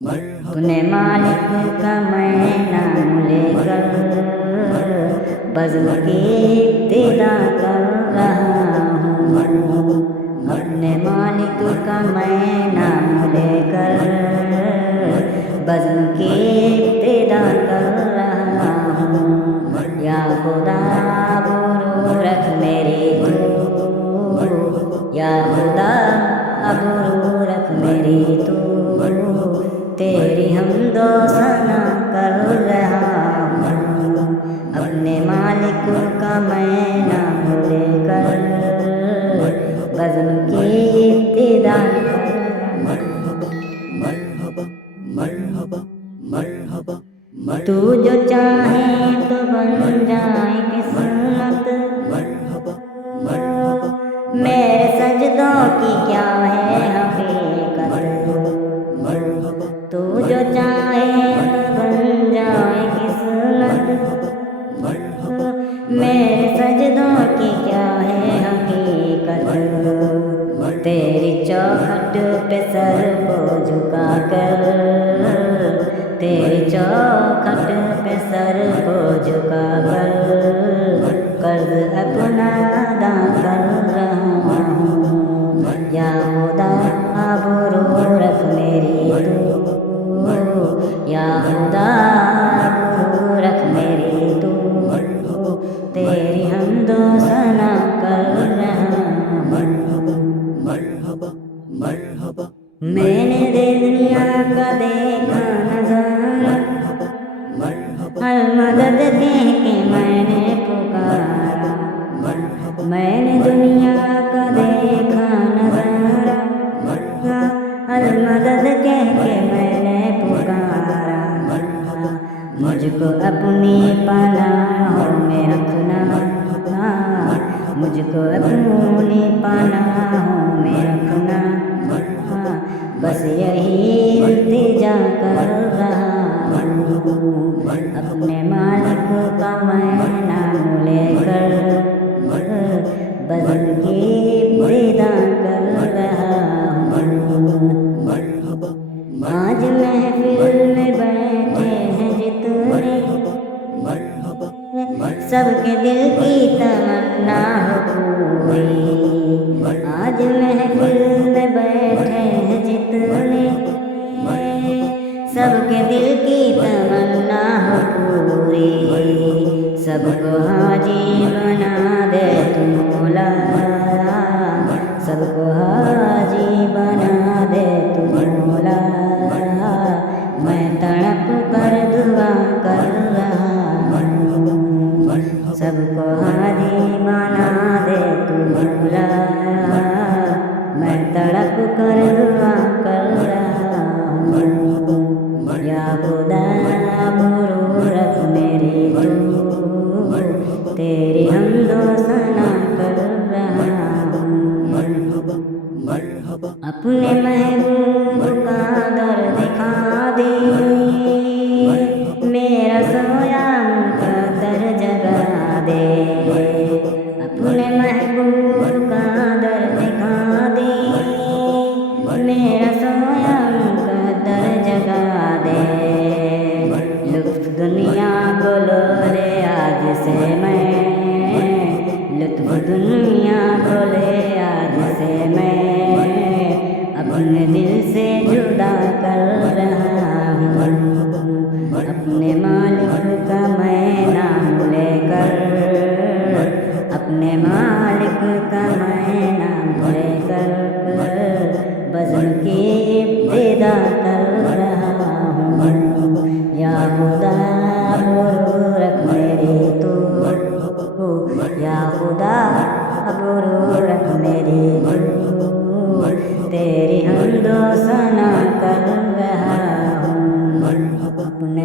اپنے مالک کا میں نام لے کر بزم کی ابتدا کر رہا ہوں۔ اپنے مالک کا میں نام لے کر بزم کی ابتدا کر رہا ہوں۔ یا خدا ابرو رکھ میری تو، یا خدا ابرو رکھ میری تو، تیری حمد و ثنا کر رہا ہوں۔ اپنے مالک کا میں نام لے کر بزم کی ابتدا کر تو جو چاہے تو بن جائے قسمت، میرے سجدوں کی کیا ہے حقیقت، تو جو چاہے تو بن جائے قسمت، میرے سجدوں کی کیا ہے حقیقت، تیری چوکھٹ پہ سر کو جھکا کر، تیری چوکھٹ پہ سر کو جھکا کر قرض اپنا ادا کر رہا ہوں۔ یا خدا ابرو رکھ میری تو، یا خدا ابرو رکھ میری تو، تیری حمد و ثنا کر رہا ہوں۔ میں نے دنیا کا دیکھا نظارہ، المدد کہہ کے میں نے پکارا، میں نے دنیا کا دیکھا نظارہ، المدد کہہ کے میں نے پکارا، مجھ کو اپنی پناہوں میں رکھنا، مجھ کو اپنی پناہوں میں رکھنا، بس یہی التجا کر رہا ہوں۔ اپنے مالک کا میں نام لے کر بزم کی ابتدا کر رہا ہوں۔ آج محفل میں بیٹھے ہیں جتنے، سب کے دل کی تمنا ہو پوری، آج محفل میں بیٹھے ہیں جتنے، سب کے دل کی تمنا ہو پوری، سب کو حاجی بنا دے تو مولا، سب کو حاجی بنا دے تو مولا، میں تڑپ کر دعا کر رہا ہوں، سب کو حاجی بنا دے تو مولا، میں تڑپ کر دعا کر رہا ہوں۔ یا خدا ابرو رکھ میری تو، تیری حمد و ثنا کر رہا ہوں۔ اپنے محبوب کا در دکھا دے، میرا سویا مقدر جگا دے، اپنے محبوب کا در دکھا دے، میرا سویا مقدر جگا دے، لطف دنیا کو لو لے آج سے میں، لطف دنیا کو لے آج سے میں، اپنے دل سے جدا کر رہا ہوں۔ اپنے مالک کا میں نام لے کر، اپنے مالک کا میں نام لے کر بزم کی ابتدا کر رہا ہوں۔ یا خدا ابرو رکھ میری تو، یا خدا ابرو رکھ میری تو، تیری حمد و ثنا کر رہا ہوں۔ اپنے